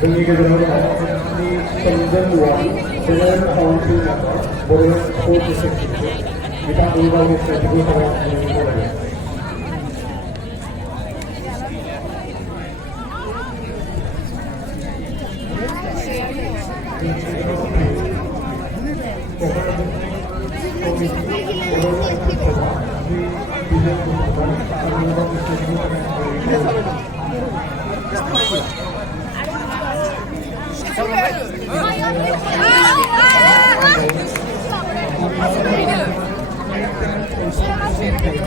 Ini kebenaran ini penjualan dengan kaunti boleh 46 kita ubah menjadi 32.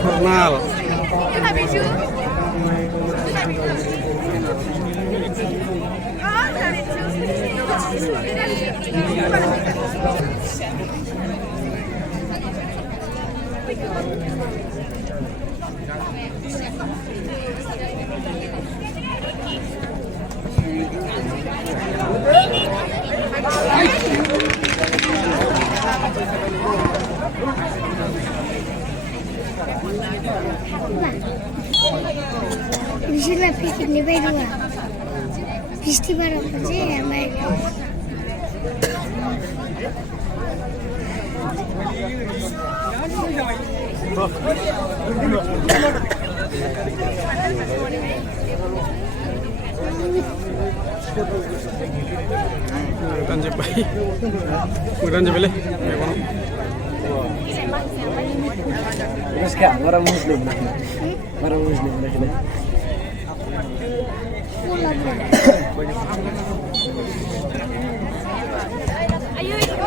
Normal. Visual application ni baik dua. Festival apa je yang baik. Mudah boleh. Mas kak, orang Muslim, orang Muslim nak. Ayo ikut.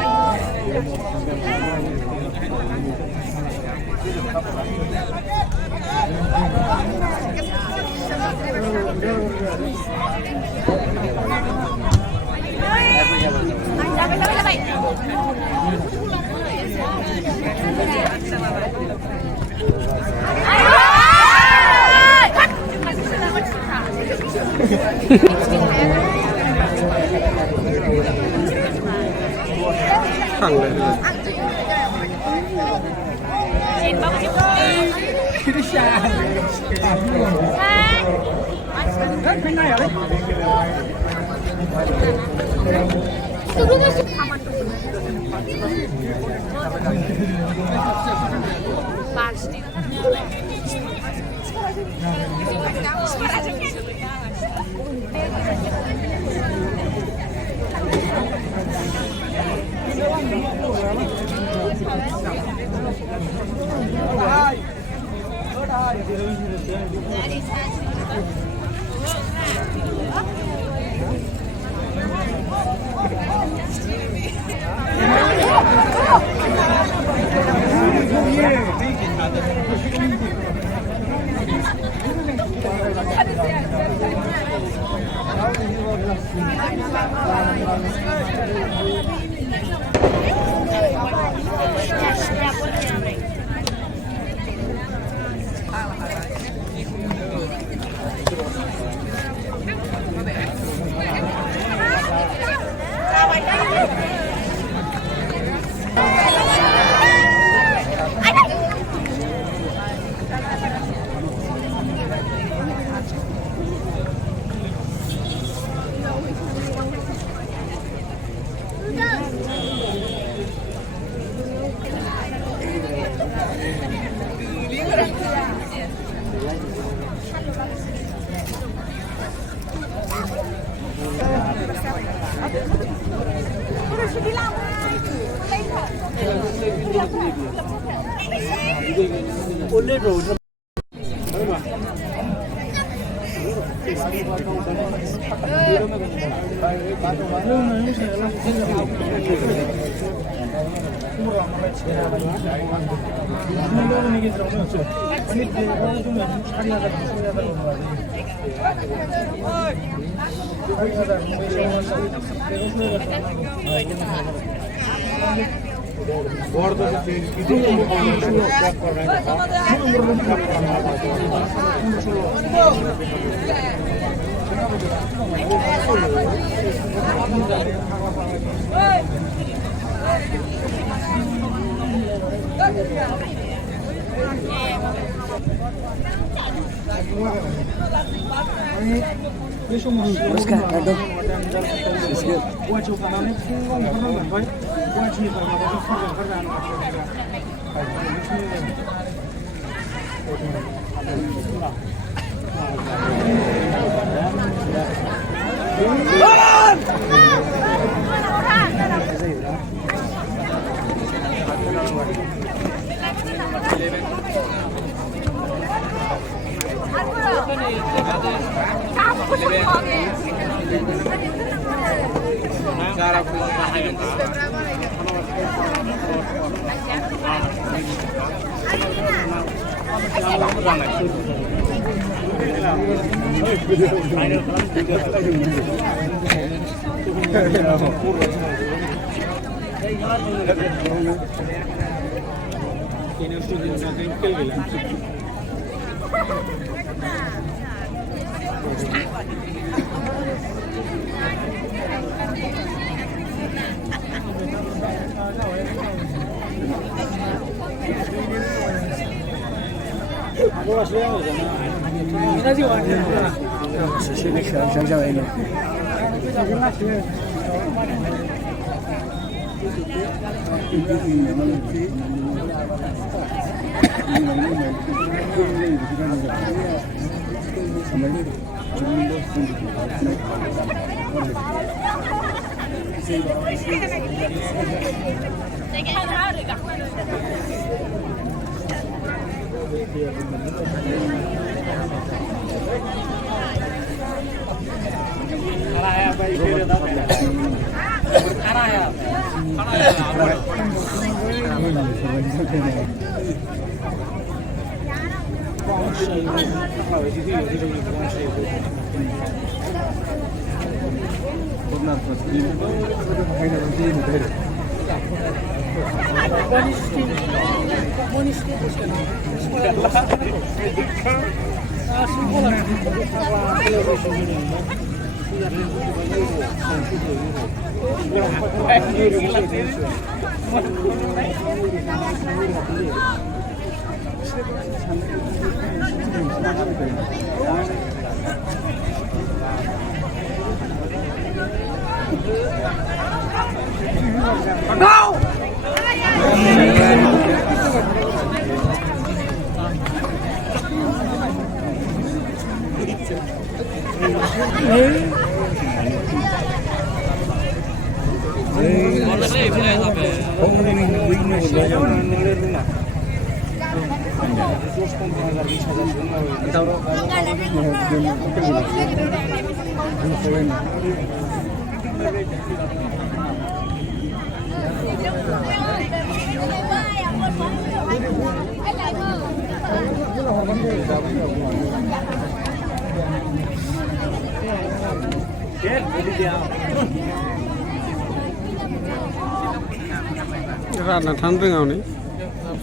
रानना थानो रोङा हनै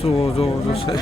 ज'-ज'सो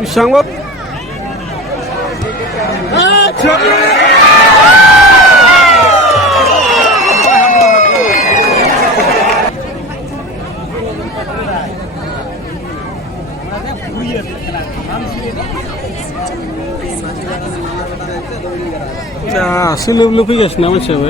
बेसेबांबा दासो lobe lobe फैगासिनो ना मानसियाबो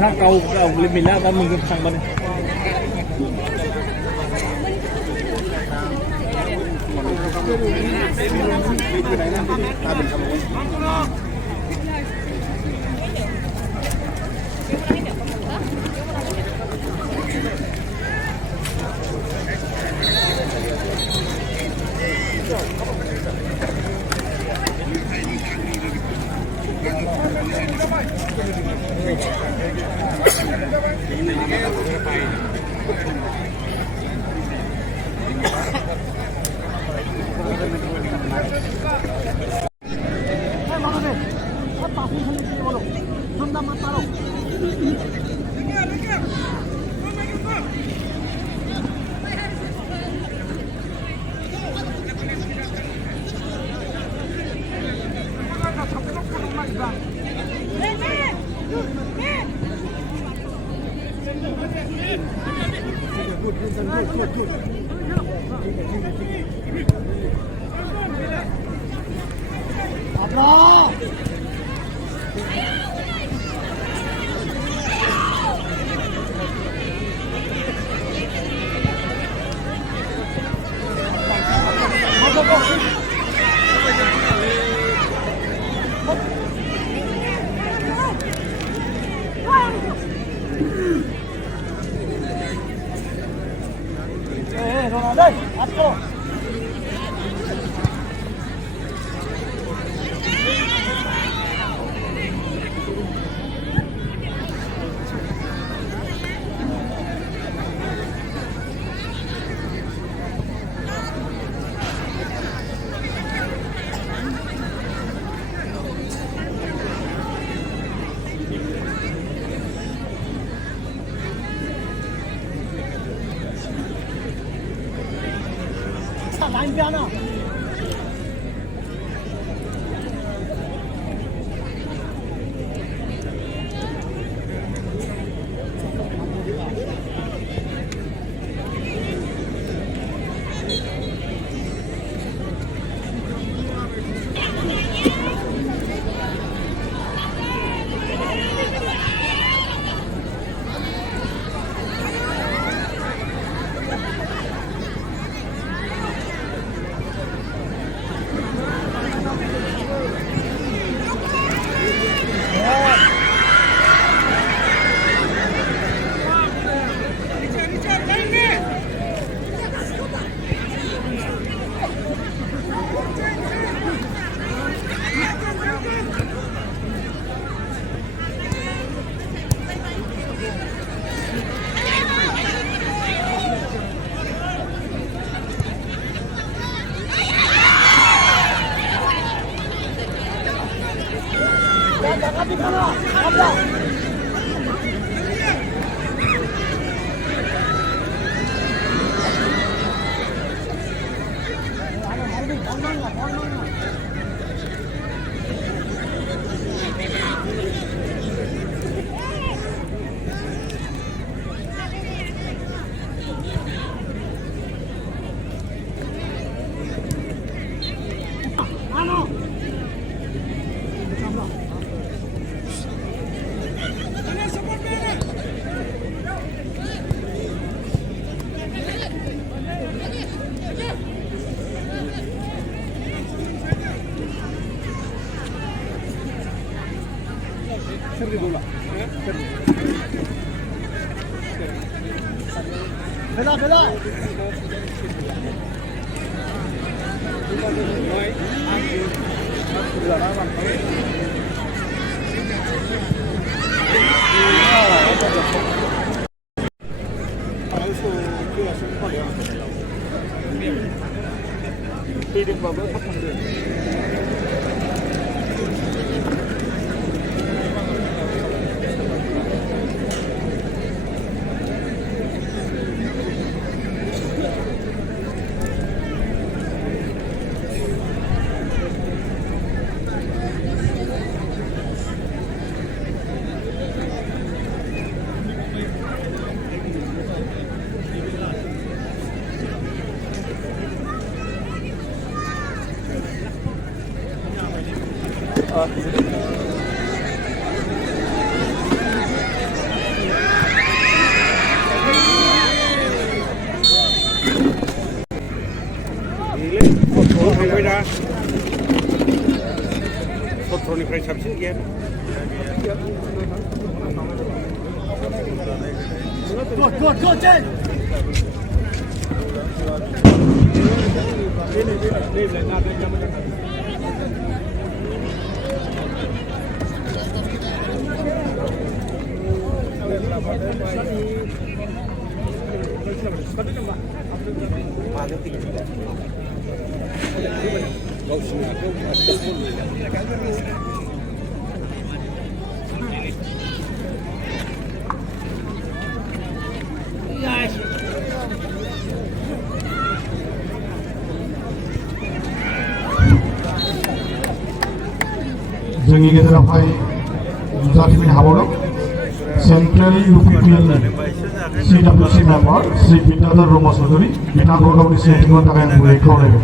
ถ้าเกาลิมิตแล้วก็มึงก็สั่งมาเลย 서트로니फ्राय साबसिन गैया गावसिनि आखायाव जोंनि गेजेरावहाय नुजाथिनो हाबावदों सेन्ट्रेल इउपिपिएलनि CWC मेम्बार श्री बिद्याधर ब्रह्म चौधुरी बिथांखौ गावनि सिनायथिखौ होनो थाखाय आं गुरै खावलायदों।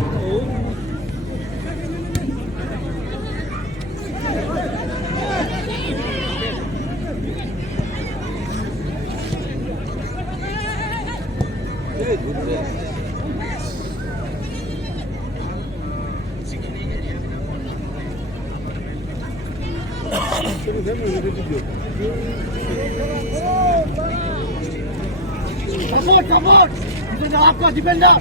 आपका डिफेंडर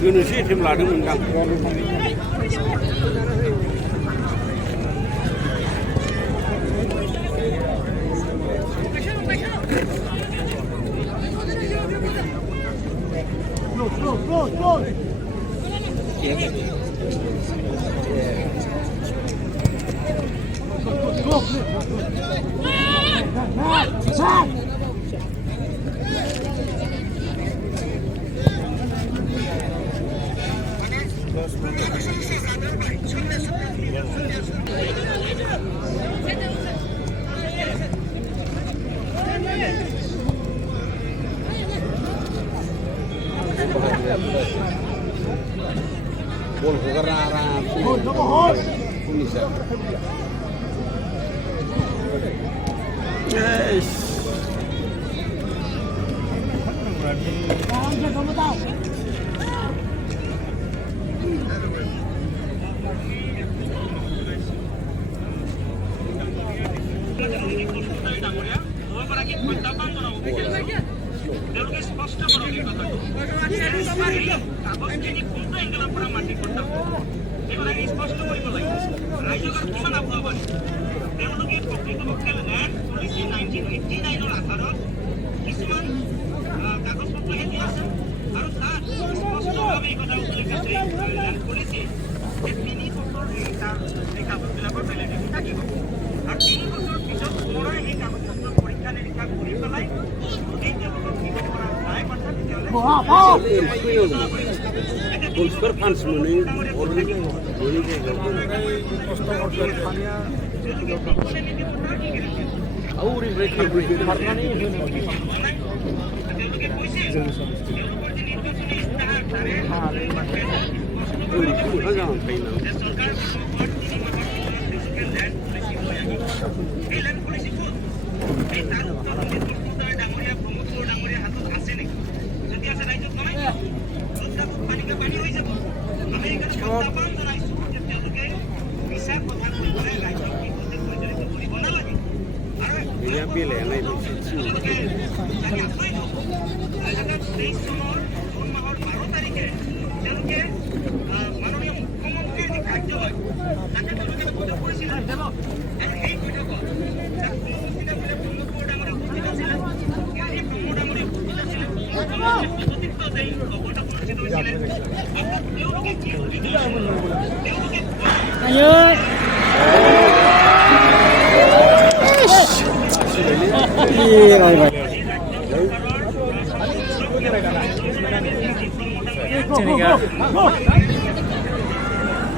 जोंनोसो एटेम लादोंमोन दां bol hogara aram punisa yes Bolsper fans money already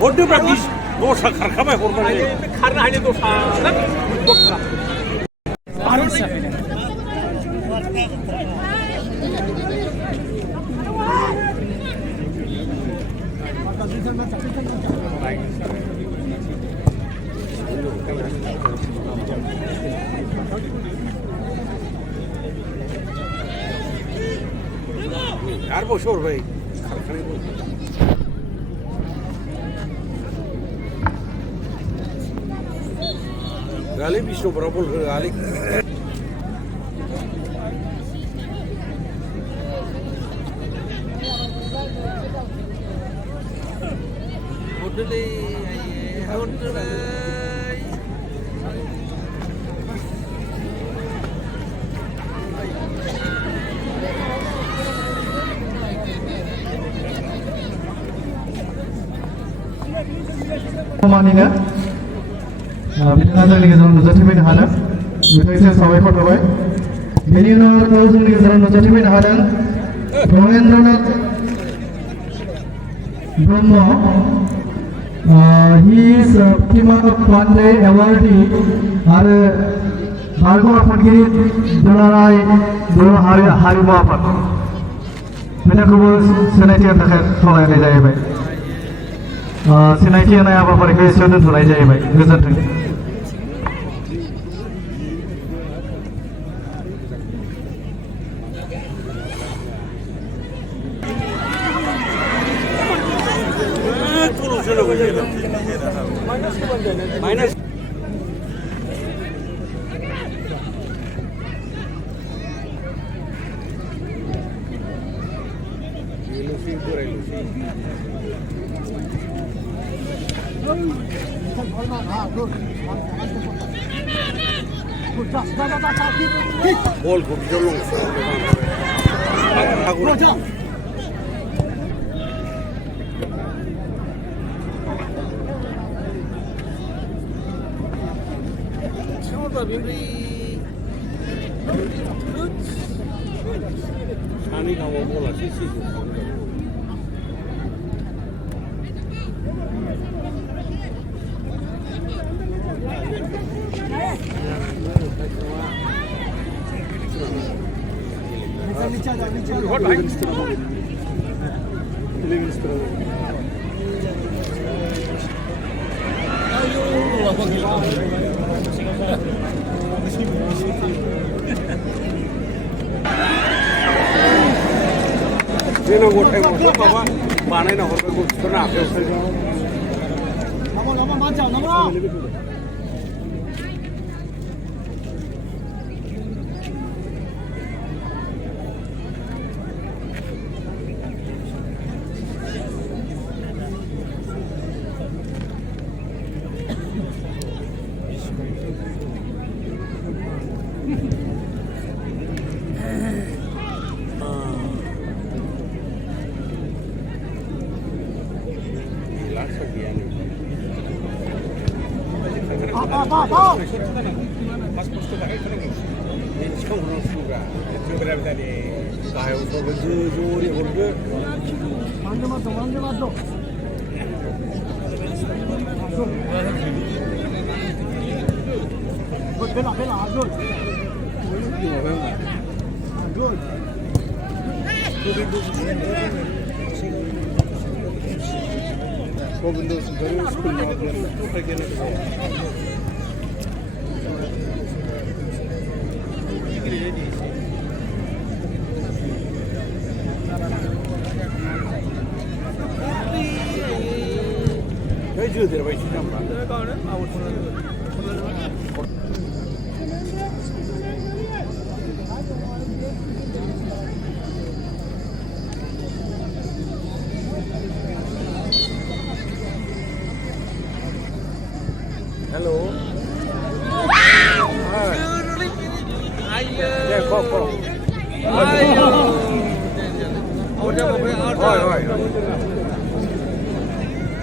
Orada bırakış dosa karkama hormonları. Karna hani dosa lan doksa. Arısa. আর বছর ভাই গালি বিষ্ণু বরাবর গালি হোটেলে হোটেলে मानिनो बिथाङा जोंनि गेजेराव नुजाथिफैनो हादों बिथांनिसिम साबायखर थाबाय बेनि उनाव जोंनि गेजेराव नुजाथिफैनो हादों रनेन्द्रनाथ ब्रह्म he is Fatima Pandey awardee आरो बारग' आफादगिरि दुलाराय बर' हारिमु आफाद बिथांखौबो सिनायथि होनो थाखाय खावलायनाय जाहैबाय सिनायथि होनाय हाबाफारिखौ एसेयाव दोनथ'नाय जाहैबाय गोजोन्थों माइनास बल को बिजों लं सानै गावआव बलासो एसे जेनांगौ टाइमावथ' माबा बानायना हरबाय गथ'फोरनो आखायाव Hello.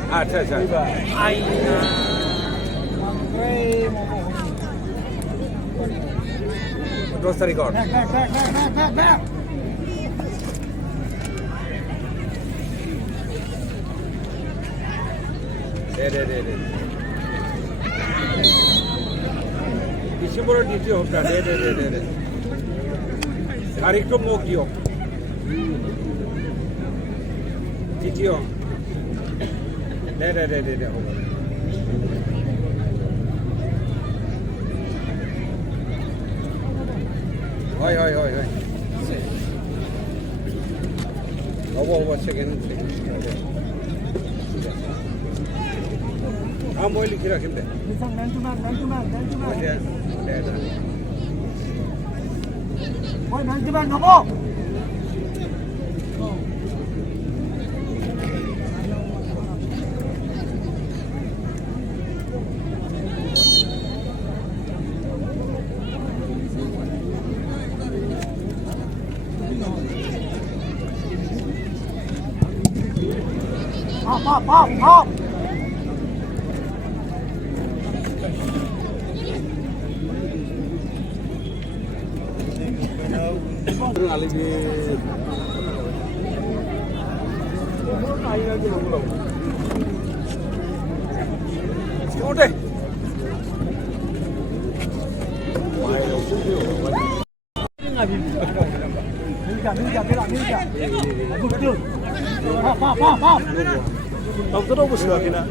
अच्छा अच्छा दोस्त रिकॉर्ड दे डिसेम्बर द्वितीय हप्ता दे तारीख तो মোক দিয়ক দ্বিতীয় দে হ'ব হয় হ'ব সেকেন্ড মই লিখি ৰাখিম দে नालाय बे सिगाङाव दे दाउखौथ' बोसोराखैना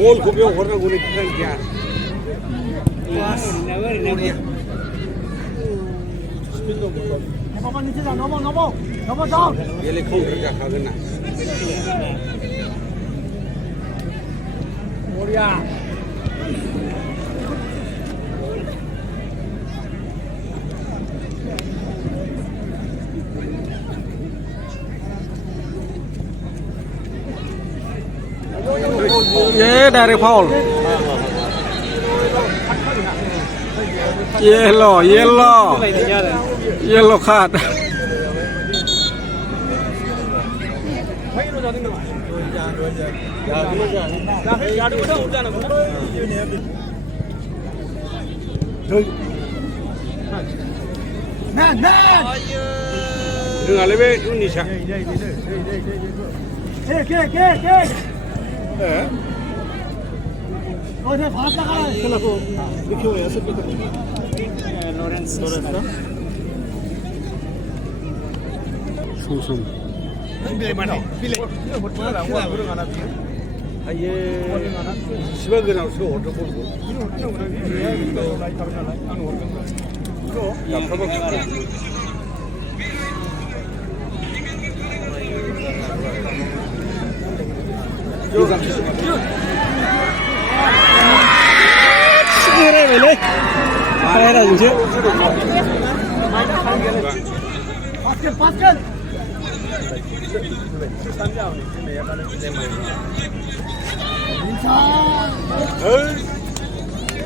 गलखौ बेयाव हरनांगौ नै गैया बेलाय काउन्टार जाखागोन ना ये direct foul yellow yellow yellow card रोङालै बे उननिसा खेलाखौ बेखेवनाया सोर लरेन्स ना सम सम आयो इसिबां गोजानावसो हरदों बलखौ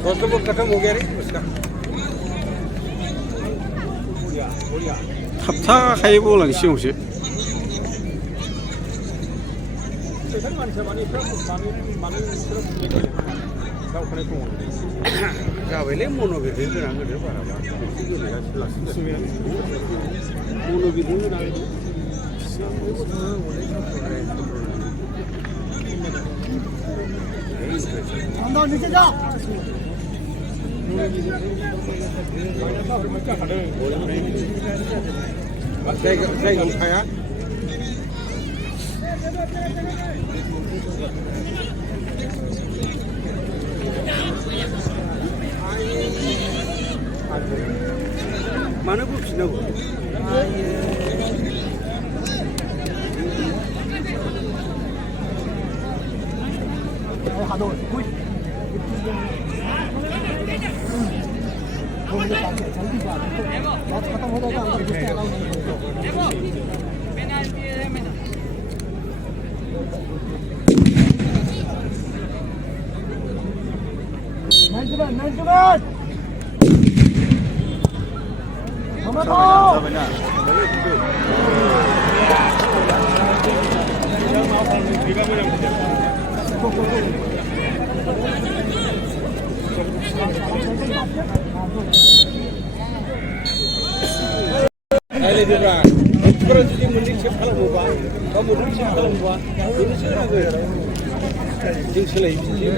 दोस्तों को खत्म हो गया रे उसका थाबथाखायो बलानि सिगाङावसो जाबायलै मन'बिरजों गोनां गोदो बाराबा मन'बिरजों गोनां जायगायाव थाया मानो बोफिननांगौ रायलायदोब्रा मानसिफोरा जुदि मोननै सेभ खालामोबा बा मोननै सेभ खालामोबा बेनो सोलायनांगौ जों सोलायफिनसै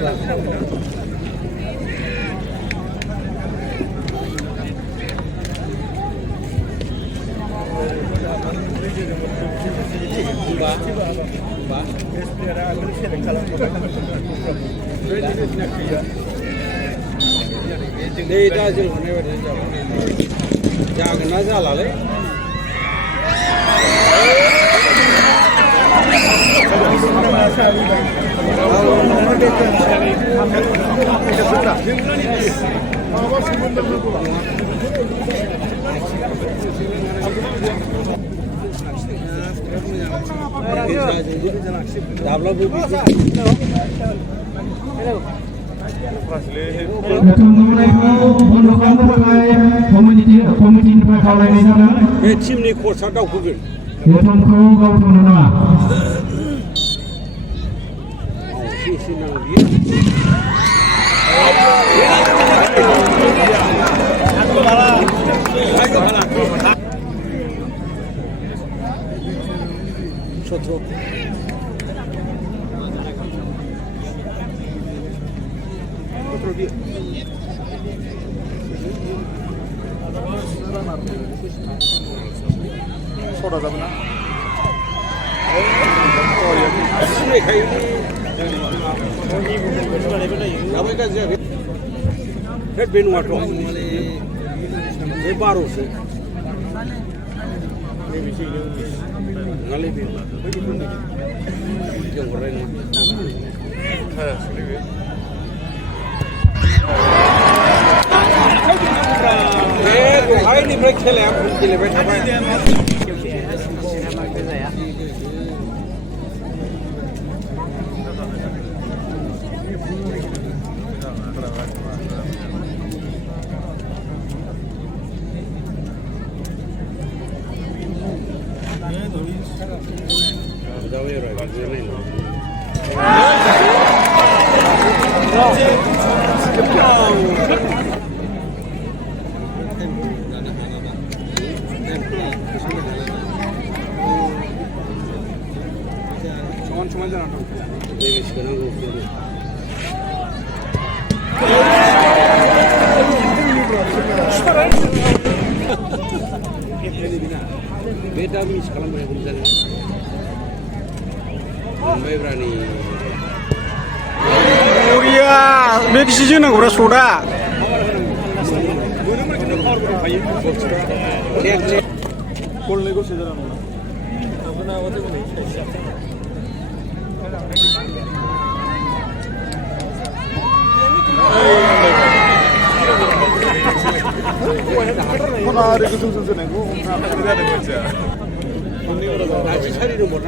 नै दा जों हरनाय बायदि जागोन ना जालालै कमिटिनिफ्राय खावलायनाय जादों बे टीमनि कचआ दावखोगोन बेथनखौ गावथ'नो नाङा एसे नांगौ बियो सत्र सदा जाबाय ना जाबाय गाज्रि जायाखै बे नङाथ' बे 12सो नङालै बे जों हरनाय नङा बे दहायनिफ्राय खेलाया गेलेबाय थाबाय समान जाना दं नैबे सोनांगौ बे दा मिस खालामबाय जानो मोनबायब्रानि बरिया बे किसि जोनांगौरा सदा गलनै गरसे जाना नङा खना ओरै गोजौ जोनायखौ हमनो जादों मानसिया आसि सारि दंमोन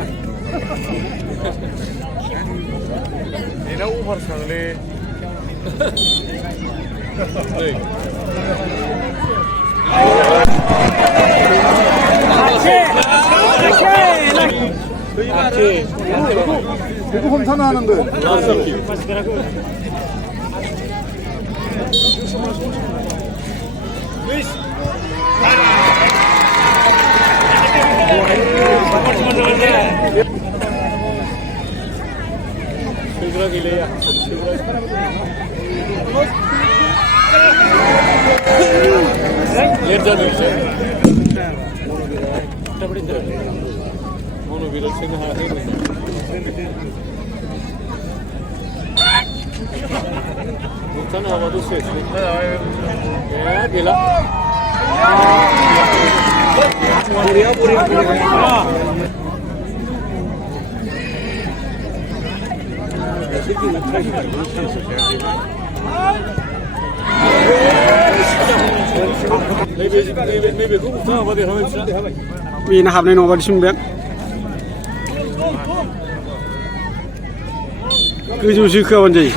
बेना अभार सानलै बेखौ हमथानो हानांगोन Segera gila ya. Lihat jauh bisa. Tapi tidak. Mau bilang sini hari ini. Bukan apa tu sih? Ya gila. Buria. नैबेखौ बुथार हाबा देरहाबाय बेनो हाबनाय नङा बादिसो मोनबाय गोजौसो खोआबानो जायो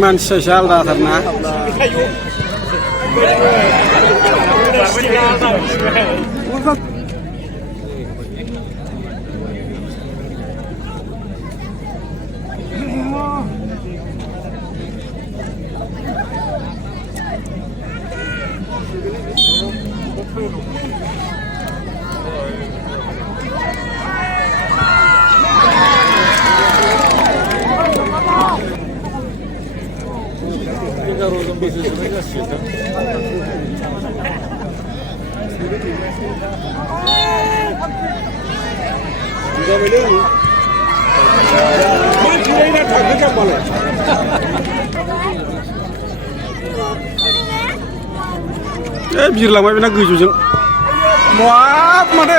मानसि साइसआ आलादाथारना Tidak boleh. जिरायना थाखो जाबालाय बिरलांबाय बेना गोजौजों माब माथो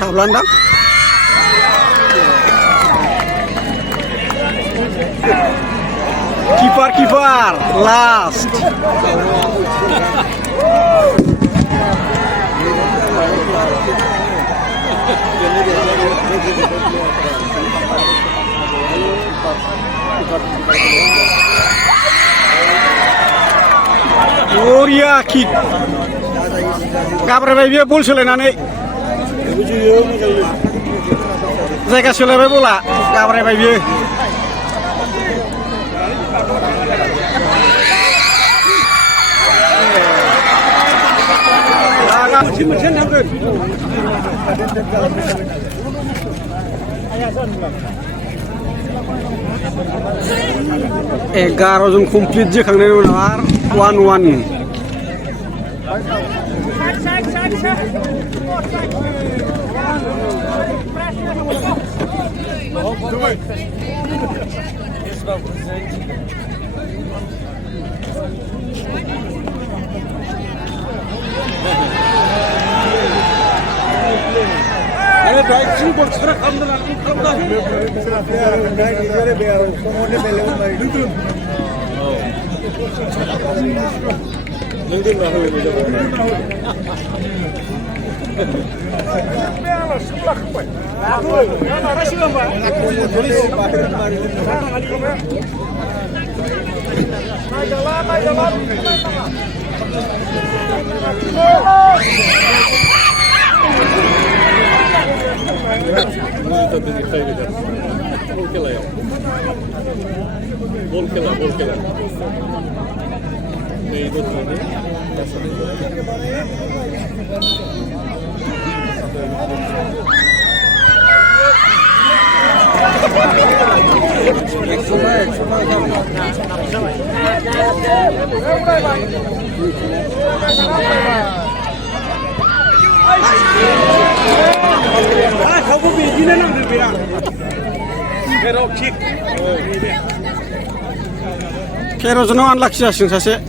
हाब्लान्दां kiper last Gloria kick गाब्रायबाय बियो बल सोलायनानै जायगा सोलायबाय बला गाब्रायबाय बियो मोनसे नांगोन 11 जन कमप्लिट जाखांनायनि उनाव आरो 1-1 아니 다이치 볼 차라 감들 안 감다 Bol kela. Neyi götürdü? 저거 비기는 놈들이야. 페로킥. 캐로즈는 안 락시하신 사실.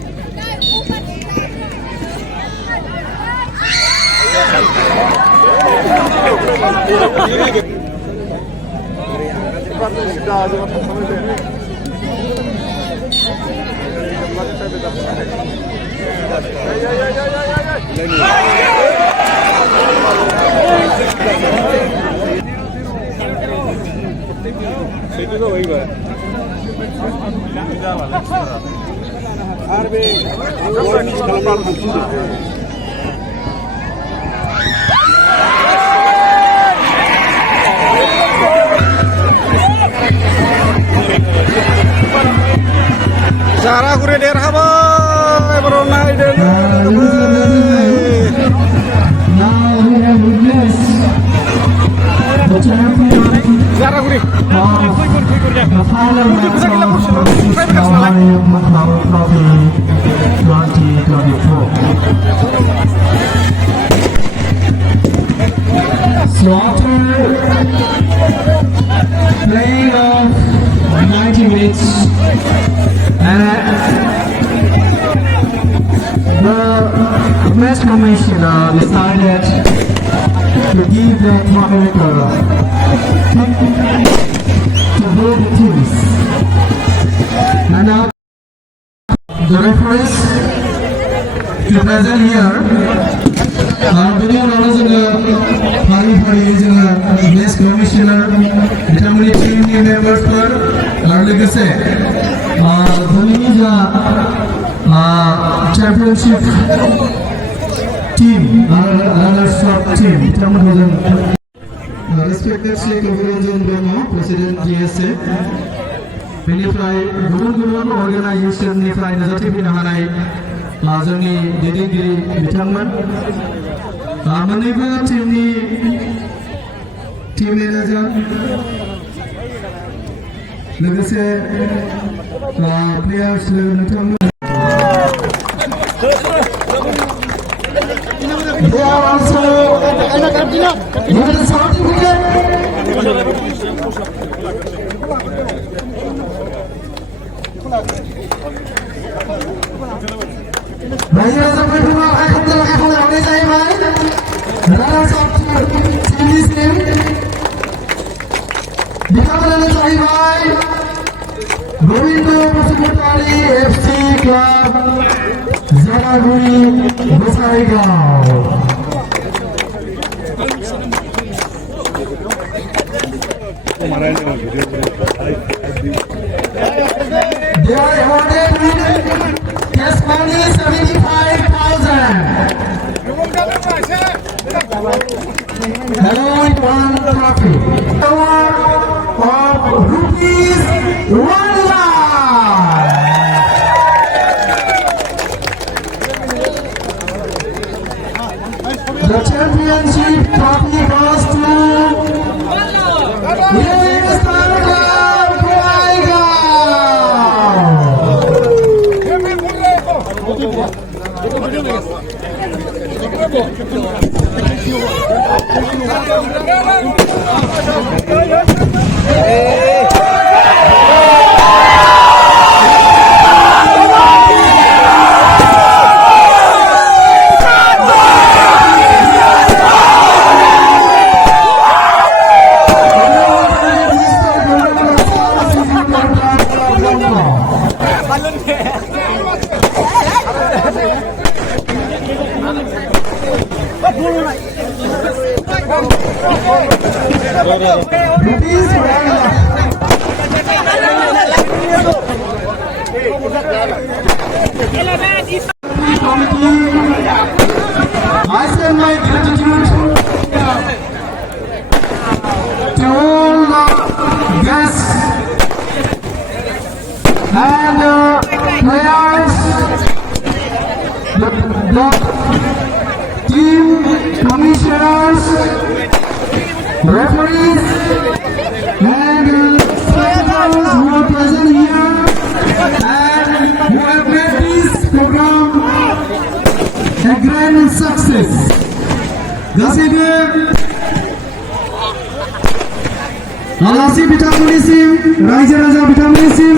세기가 왜 이거야? 아르베 원이 잘만 붙인다. 자라구리 내려가봐 에버로나이드 자라구리 The final match of Macau Trophy 2024. Slaughter playing of 90 minutes and the match commissioner decided to give the chronometer to both teams. And now the referees to present here. Beliau lalu juga hari-hari juga match commissioner ditemani team members per lalu kese. Ini juga championship team, runners up team ditemani respected Sheikh Aburanjan Brahma, President GSA. बेनिफ्राय गुबुन-गुबुन अर्गानाइजेशननिफ्राय नुजाथिफैनो हानाय जोंनि दैदेनगिरि बिथांमोन मोननैबो टीमनि team manager लोगोसे players नोंथांमोन They are also given the certificate. Bahaya sampai rumah akan terlalu oleh saya baik. Dalam satu sejenis game, di kawasan saya baik. Govindo Pasuputari FC Club Zanaguri Bosaigaon. They are awarded with cash money 75,000. Along with one trophy. Award of rupees 1 lakh. The championship trophy goes to I send my gratitude to all the guests and players, the team commissioners, referees, and spectators who are present here and who have made this program a grand success. Gazibe Alasi Bitamunisim, Raja Raja Bitamunisim.